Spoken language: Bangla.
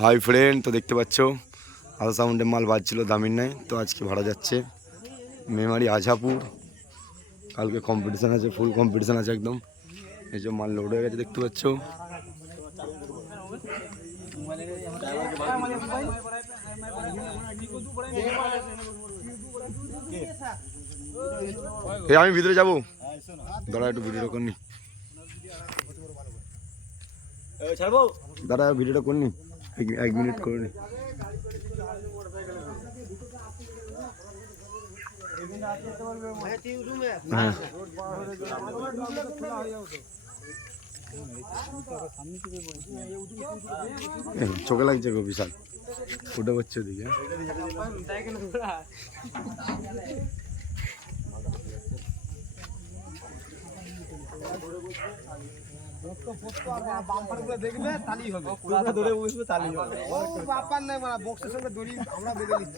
হাই ফ্রেন্ড তো দেখতে পাচ্ছ? সাউন্ডে মাল বাজছিল দামির নাই তো আজকে ভাড়া যাচ্ছে। মেমারি আঝাপুর কালকে কম্পিটিশান আছে ফুল কম্পিটিশান আছে একদম। এই যে মাল লোড হয়ে গেছে দেখতে পাচ্ছ? আমি ভিতরে যাব। দাঁড়া একটু ভিডিওটা করনি। ছাড়বো? দাঁড়া ভিডিওটা করনি। এক- মিনিট করে নি। হ্যাঁ। চোখে লাগছে গো বিশাল। উঠে পড়ছে ওদিকে। দেখবে তালি হবে। ও ব্যাপার নাই মানে বক্সের সঙ্গে দড়ি আমরা বেঁধে নিচ্ছি